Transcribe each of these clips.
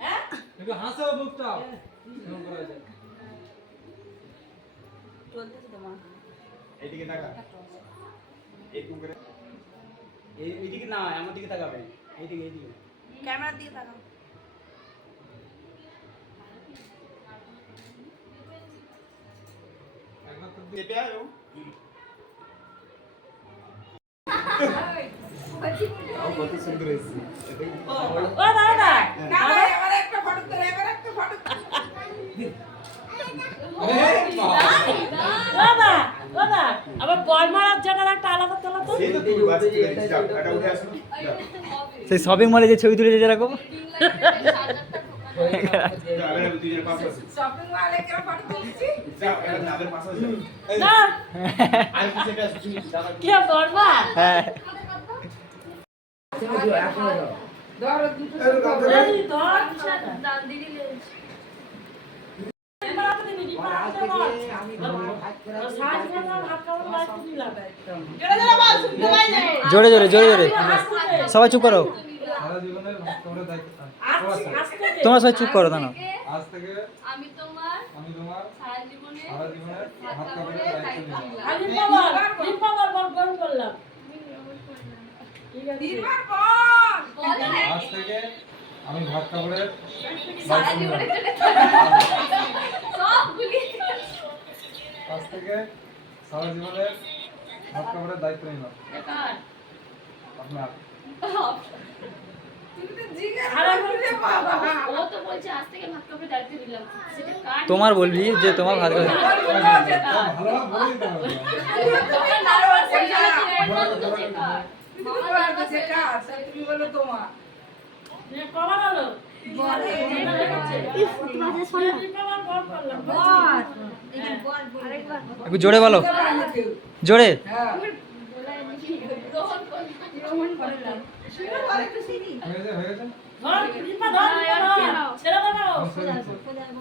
হ্যাঁ একটু হাসো মুখটা। এরকম করে আছে। চলতেছে তোমার এইদিকে তাকা এরকম করে এই এইদিকে না আমার দিকে তাকাবে। এইদিকে এইদিকে। ক্যামেরার দিকে তাকাও। একবার তো চেপে আয়ো। আবার বল মারার জন্য একটা আলাদা তোলা তো। সেই শপিং মলে যে ছবি তুলেছে? যেরকম কে হ্যাঁ। জোরে জোরে জোরে জোরে। সবাই চুপ করো। তোমরা সবাই চুপ করো দাঁড়াও। আজ থেকে আমি তোমার আমি তোমার সারা জীবনে সারা খাবারের দায়িত্ব দায়িত্ব নিলাম আর নিলাম। রিম্পা বল রিম্পা বল বল বল করলাম ঠিক আছে বল না। আজ থেকে আমি ভাত নিলাম আজ থেকে সারা জীবনের ভাত খাবারের দায়িত্ব নিলাম। আপনার। আর এখন ও তো বলছে আজ থেকে ভাত খাবারের দায়িত্ব নিলাম। সেটা কার তোমার বলবি যে তোমার ভাত হয়ে জোরে বলো জোরে হয়ে হয়ে।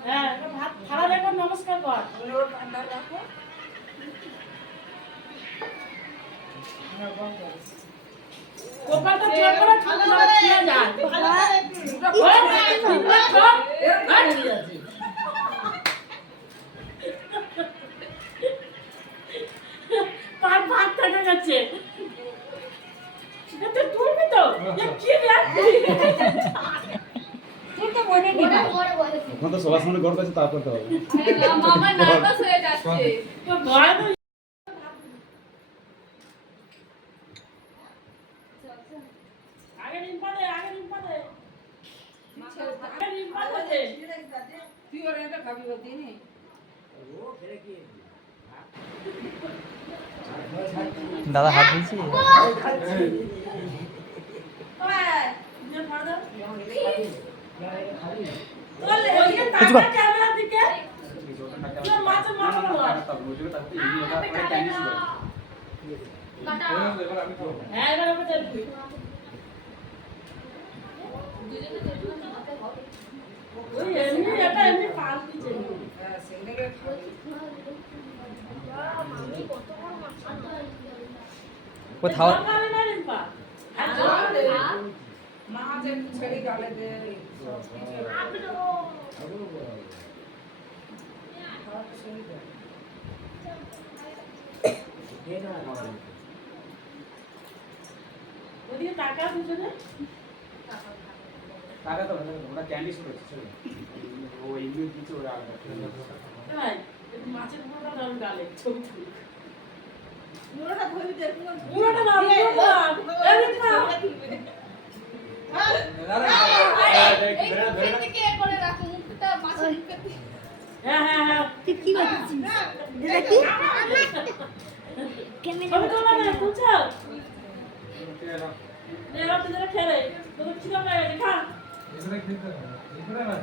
হ্যাঁ নমস্কার কর কপালটা এটা তুলবি তো। সবার সামনে আছে তা হবে। মামা নার্ভাস হয়ে যাচ্ছে। তো ভয় তো আগে রিম্পা দে আগে রিম্পা দে আগে রিম্পা দে দাদা হাত দিয়েছি যে ভর দাও বলে ওই তাকা ক্যামেরা দিকে তুই মাছ মাছ বল কাটা হয়ে গেছে, এবার আমি খাব হ্যাঁ এবার আমি দেখবি দুজনে দুজনে হাতে হবে ওই এমনি এটা এমনি পাল দিছে কোথাও দরকার না রিম্পা আর জল দে ওদিকে টাকা দুজনে টাকা তো ওরা ক্যান্ডি শুরু ও এমনি দিচ্ছে ওরা মাছের পুরোটা ছবি তুলি পুরোটা পুরোটা হ্যাঁ হ্যাঁ হ্যাঁ না খেলে খা এখানে খেতে হবে না।